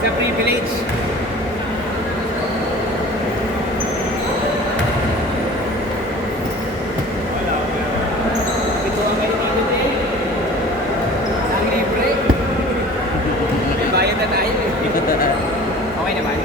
It's a privilege. Ito ang ngayon natin eh. Ang libre. May bayad na tayo eh. Okay naman.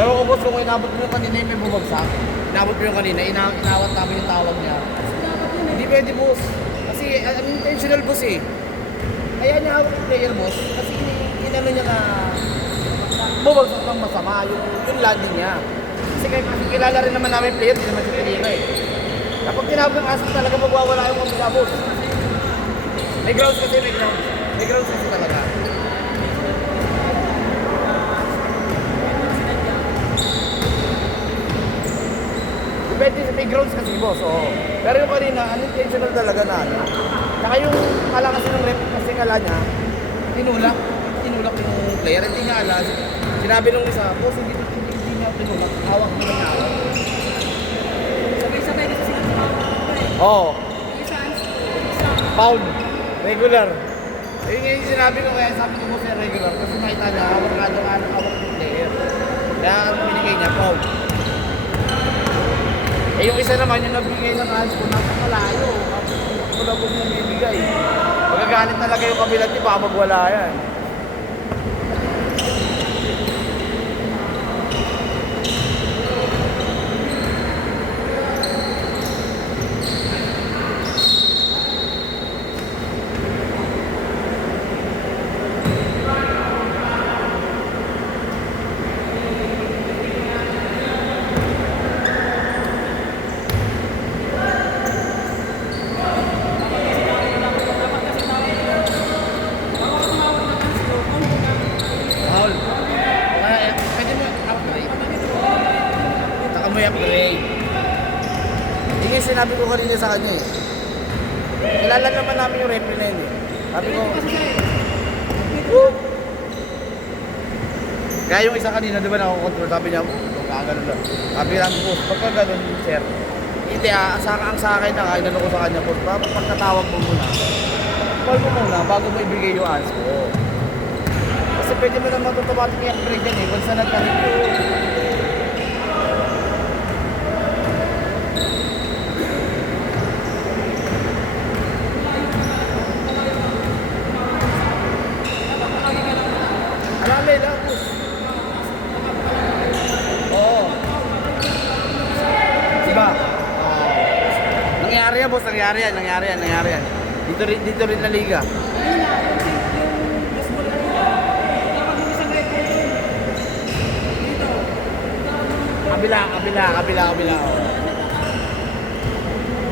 Ewan ko boss, kung inabot mo yung kanina yung may bumagsak. Inabot mo yung kanina, inawat namin yung tawag niya. Hindi pwede boss. Kasi unintentional boss eh. Kaya niya hawak yung player boss. Kasi inano niya na bumagsak ng masama yung landing niya. Kasi kilala rin naman namin player, hindi naman si Pilino eh. Kapag tinawag ng aso talaga magwawala yung mga boss. May grounds kasi, may grounds. May grounds kasi talaga. Depende sa may grounds kasi boss, oo. Pero yung kanina, unintentional talaga na ano. Saka yung kala kasi ng rep, kasi kala niya, tinulak yung player, hindi niya alam. Sinabi nung isa, boss, hindi niya tinulak, hawak mo niya hawak. Sabay-sabay kasi sila tumawag eh. Oo, Isang foul, regular. Yun yung sinabi ko, kaya sabi ko boss, regular, kasi nakita niya, hawak yung player. Kaya binigay niya, foul. Eh yung isa naman, yung nagbigay ng hands ko, napakalayo. Kulabog na bibigay. Magagalit talaga yung kabilang di ba, magwala yan. Paul, kaya pwede mo upgrade. Saka mo i-upgrade. Yun yung sinabi ko kanina sa kanya eh. Kilala naman namin yung referee na yun eh. Sabi ko, woo! Kaya yung isa kanina, di ba nakakontrol, sabi niya, kagano lang. Sabi lang, boss, pagka ganun, sir, hindi ang sa akin na, inano ko sa kanya, boss, pagkatawag mo muna, call mo muna bago mo ibigay yung answer ko. Kasi pwede mo naman automatic i-upgrade yan eh, once na nagkalit yung alalay lang, boss. Oo. Diba? Nangyari yan, boss. Nangyari yan. Dito rin na liga. Kabila. Oh.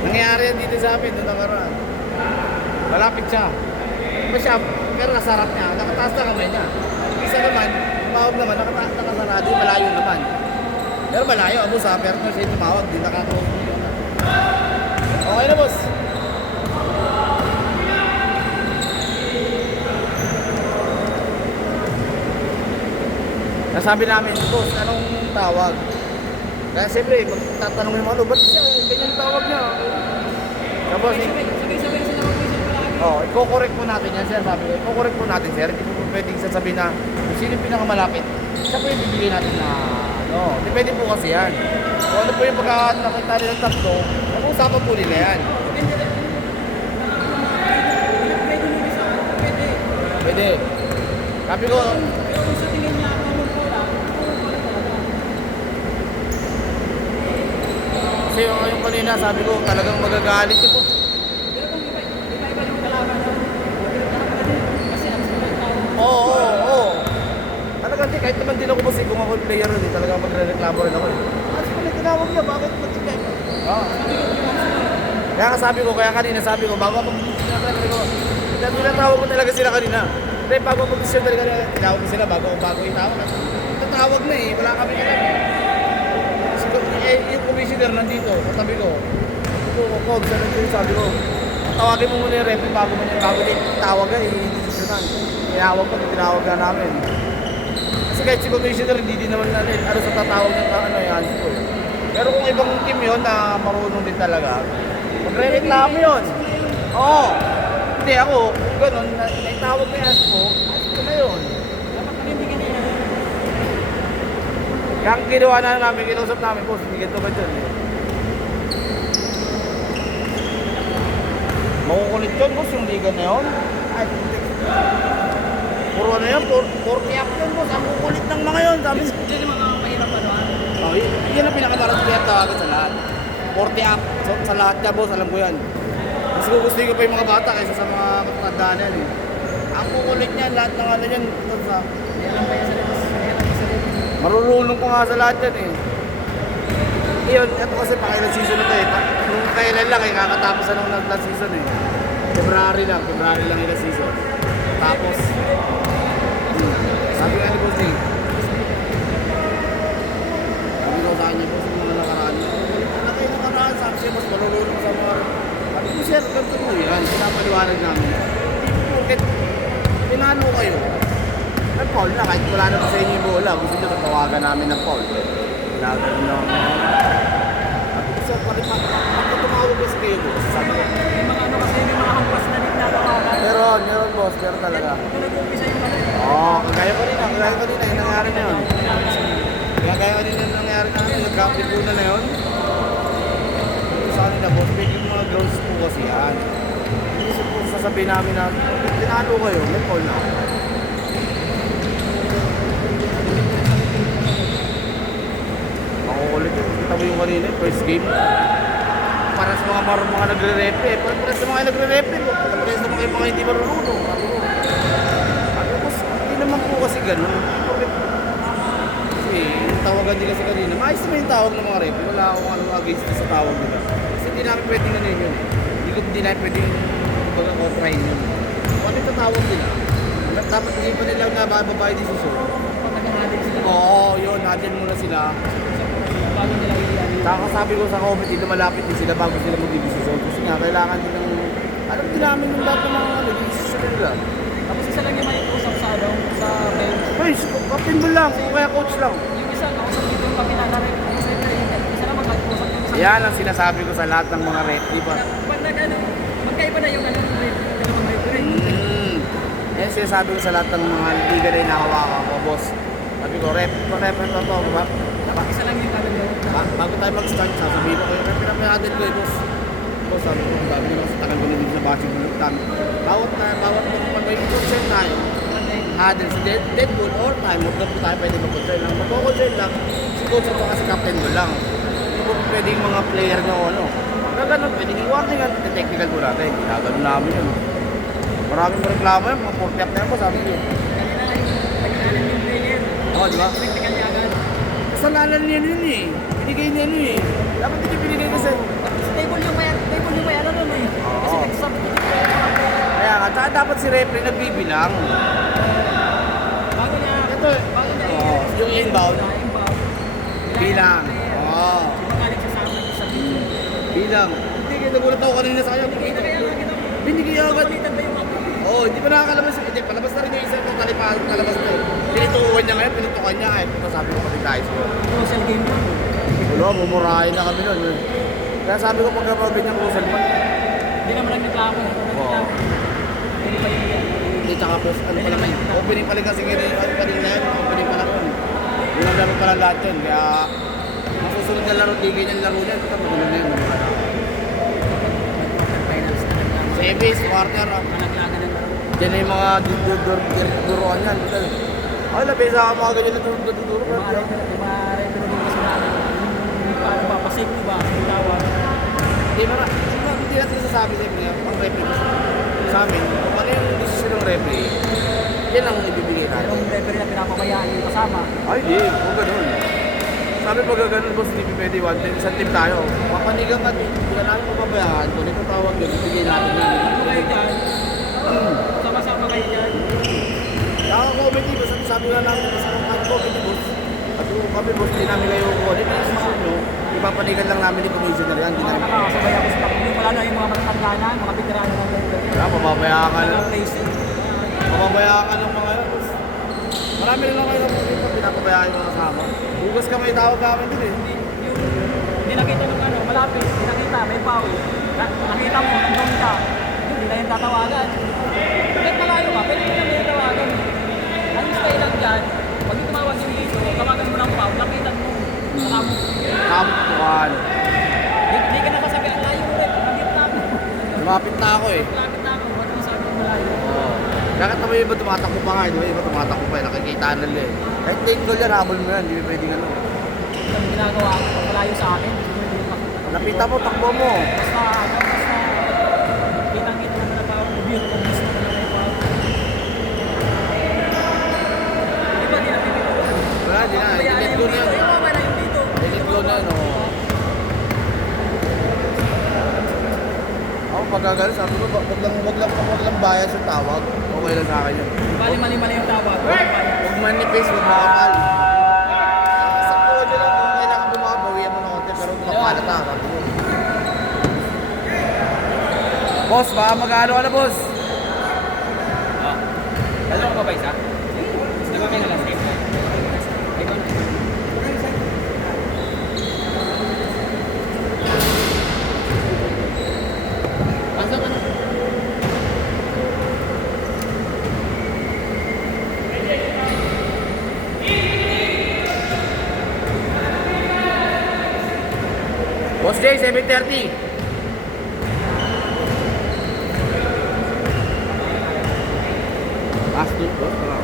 Nangyari yan dito sa amin, doon nakaraan. Malapit siya. Diba siya, pero nasarap niya. Nakataas na kamay niya. Isa naman, tumawag naman, nakasarado, malayo naman. Pero malayo, boss ha, pero kung siya tumawag, di nakakawag mo yun. Okay na, boss. Nasabi namin, boss, anong tawag? Kaya siyempre, tatanungin mo, ano, ba't siya, ganyan tawag niya? Tapos, sabay-sabay sila mag-isip palagi. oh, i-correct po natin yan, sir. Sabi ko, i-correct po natin, sir. Hindi po pwedeng sasabihin na kung sino yung pinakamalapit. Siya po yung bibigyan natin na, no, depende po kasi yan. Kung ano po yung pagka nakita nila ng tatlo, usapan po nila yan. Pwede. Sabi ko, Pero kung sa tingin niya, common po lang, kasi yung kanina, sabi ko, talagang magagalit ko po. pero kung iba-iba yung kalaban niya, kasi ang sila tao. Oo. Talagang kahit naman din ako kasi kung ako yung player rin, talaga magre-reklamo rin ako eh. Kasi kung tinawag niya, bakit mag-check? Oo. Kaya nga sabi ko, kaya kanina sabi ko, bago ako mag-check ko, tinatawag ko talaga sila kanina. Pero bago ako mag-check talaga, tinawag ko sila bago itawag. Tatawag na eh, wala kami alam. Yung commissioner nandito, katabi ko. Kog, sa nandito sabi ko, tawagin mo muna yung rep bago din tawag eh, hindi sisunan. Tinawag ko, tinawag na namin. Kasi kahit si commissioner, hindi din naman natin, ano sa tatawag ng yan ko. Pero kung ibang team yun na marunong din talaga, magre-reklamo yun. Oo. Hindi ako, kung gano'n, naitawag na yan ko, ko na yun. Dapat panindigan niya. Kaya ang ginawa na namin, kinusap namin, boss, hindi ganito ba dyan eh. Makukulit yun, boss, yung liga na yun. Ay, puro ano yun, 40 up yun, boss. Ang kukulit ng mga yun, sabi sa... Yan yung mga mahirap ano. Oh, yun ang pinakamarang player tawagan sa lahat. 40 up, so, sa lahat niya, boss, alam ko yan. Mas gugustuhin ko pa yung mga bata kaysa sa mga matandaan yan eh. Ang kukulit niya, lahat ng ano yan, sa... Yan ang bayan sa labas. Marurunong ko nga sa lahat yan eh. Iyon, ito kasi pakailan season na ito eh. Nung kailan lang eh, kakatapos na nung last season eh. February lang yung season. Tapos, sabi nga ni Boss eh. Sabi ko sa kanya, Boss, yung mga nakaraan. Ano kayo nakaraan? Sabi siya, Boss, marurunong ko sa mga... Sabi ko, sir, ganito mo yan. Pinapaliwanag namin. Bakit pinano kayo? Nag-foul na, kahit wala na pa sa inyo yung bola. Gusto nyo nagtawagan namin ng foul. Lagan lang. Sabi ko, sir, pagka tumawag kasi kayo, Boss. Sabi ko, May mga ano kasi, may mga hampas na din natawagan. meron, Boss, meron talaga. Ito nag-umpisa yung ano. Oo, kagaya ko din, yung nangyari na yun. Kagaya ko din yung nangyari na yun, nagkapipunan na yun. Yung sa kanila, Boss, may yung mga girls po kasi yan. Hindi po sasabihin namin na, tinalo kayo, may call na. Makukulit yun, kita mo yung kanina, first game. Para sa mga nagre-repe, para sa mga nagre-repe, para sa mga hindi marunong. Sabi ko, hindi naman po kasi ganun. Kasi yung tawagan nila sa kanina, maayos naman yung tawag ng mga repe. Wala akong ano against sa tawag nila. Kasi hindi namin pwedeng ano yun. Hindi namin pwedeng off-line yun. Kung ano yung tatawag nila, dapat hindi pa nila nga babae di suso. Pag nag-hadin sila. Oo, yun, natin muna sila. Bago nila iyan. Saka sabi ko sa comedy, lumalapit din sila bago sila mag-decision. Kasi nga, kailangan din ng... Alam din namin yung lahat ng mga decision nila. Tapos isa lang yung may usap sa ano, sa bench. Guys, captain mo lang, o kaya coach lang. Yung isa, kausap dito yung pamilala rin. Isa lang mag-usap yung sa... Yan ang sinasabi ko sa lahat ng mga rep, di ba? Pag nag-ano, magkaiba na yung ano, dalawang rin. Yan sinasabi ko sa lahat ng mga liga na hinahawakan ko, boss. Sabi ko, rep ito, ba? Dapat isa lang yung ano yun. Bago tayo mag-start, sasabihin ko kayo, pinapinahatid ko eh, boss. Boss, sabi ko, bago nyo kasi tagal ko na dito sa basketball time. Bawat pag may concern tayo, hadil sa Deadpool or time, huwag na po tayo pwede mag-concern lang. Mag-concern lang, si coach at si captain mo lang. Hindi po pwedeng mga player nyo ano. Kaya ganun, pwedeng i-warning at technical po natin. Ginagano namin yun. Maraming reklamo yun, mga 40 up na yun po, sabi ko. Kanina yung player. Oo, di ba? Critical niya agad. Kasalanan niya yun eh. Binigay niya yun eh. Dapat hindi binigay kasi. Stable yung may ano nun eh. Kasi Oo. nag-substitute. Kaya nga, tsaka dapat si referee nagbibilang. Bago niya, Ito, oo, yung inbound. Bilang. Oo. Magaling siya sa amin sa video. Bilang. Hindi, nagulat ako kanina sa kanya. Kita kaya nga kita. Binigay agad. Palitan ba yung mga Oo, hindi pa nakakalabas. Hindi, palabas na rin yung isa ng talabas na eh. Pinutukan niya ngayon, pinutukan niya. Ay, puta sabi ko pati tayo. social game lang? Wala, mumurahin na kami nun. Kaya sabi ko pagka mga ganyang kusal pa. Hindi naman nagreklamo. Oo. Hindi pa yung Hindi, tsaka post, ano pa naman. Opening pa rin kasi ngayon, ano pa rin na yun, opening pa lang yun. Yung naglaro pa lang lahat yun, kaya masusunod na laro, di ganyan laro niya, ito magulo na yun. finals na nagreklamo. Semis, quarter, Malaglagan ng laro. dyan na yung mga duruan yan. Ay, labesa ka mga ganyan na duro. Yung mga referee kasi namin, paano ba, pasafety ba, ang tawag. Hindi natin sasabi sa inyo, ang referee. sa amin, kung ano yung decision ng referee, yan ang ibibigay natin. Yung referee na pinapabayaan yung kasama. Ay, di. Huwag ganun. Sabi pag ganun, boss, hindi pwede one team. Isang team tayo. Papanigang ka din. Hindi ka namin mapabayaan. Kung ito tawag yun, ibigay natin yan. Ano kayo dyan? Sama-sama kayo dyan. Nakaka-comedy, boss. Sabi nga namin, sa ng comedy, boss. At kung kami, boss, hindi namin kayo kukunin. Yung decision nyo, ipapanigan lang namin ni commissioner yan. Hindi Mga namin. nakakasabay ako sa takbo. Wala na yung mga matatanda mga veterano ng referee. Kaya, mapabayaan ka Mga lang. placing. Mapabayaan ka lang mga yan, boss. Marami rin lang kayo na dito, pinapabayaan yung mga kasama. Bukas ka may tawag namin din eh. Hindi nakita ng ano, malapit. Hindi nakita, may foul. Nakita mo, nandun ka. Hindi na yung tatawagan. Kahit malayo ka, pwede mo na yung tawagan. Ang stay lang dyan, pag yung tumawag yung dito, tawagan mo ng foul, lapitan mo. Kamukuhan. Hindi ka nasasabi ang layo ulit. Lapit na ako. Lumapit na ako eh. Lapit na ako. Ba't mo sabi mo malayo? Oo. Bakit naman yung iba tumatakbo pa nga, di ba? Iba tumatakbo pa, nakikita nila eh. Kahit take goal yan, habol mo yan, hindi pwedeng ano. Ang ginagawa ko, pag malayo sa akin, hindi ko hindi makita. Napita mo, takbo mo. Basta, kitang-kita naman na parang review kung gusto ko na may foul. Di ba, di na pipito? Wala, di na. Kaya Delete yung goal na dito, yan. yung mga na yung dito. Delete goal na yan, oo. Ako pagkagalit, sabi ko, wag lang bayad sa tawag. Okay lang sa akin yun. Bali mali yung tawag. Huwag manipis, huwag makapal. Sa kode lang, kung kailangan bumabawian mo ng konti, pero huwag mapalata. Sabi ko. Boss, baka mag-ano ka na, boss? Ano ko ba isa? Gusto ba kayo na last game? Ikaw na. Pasok ka na. Boss Jay, 7:30. Last two, boss.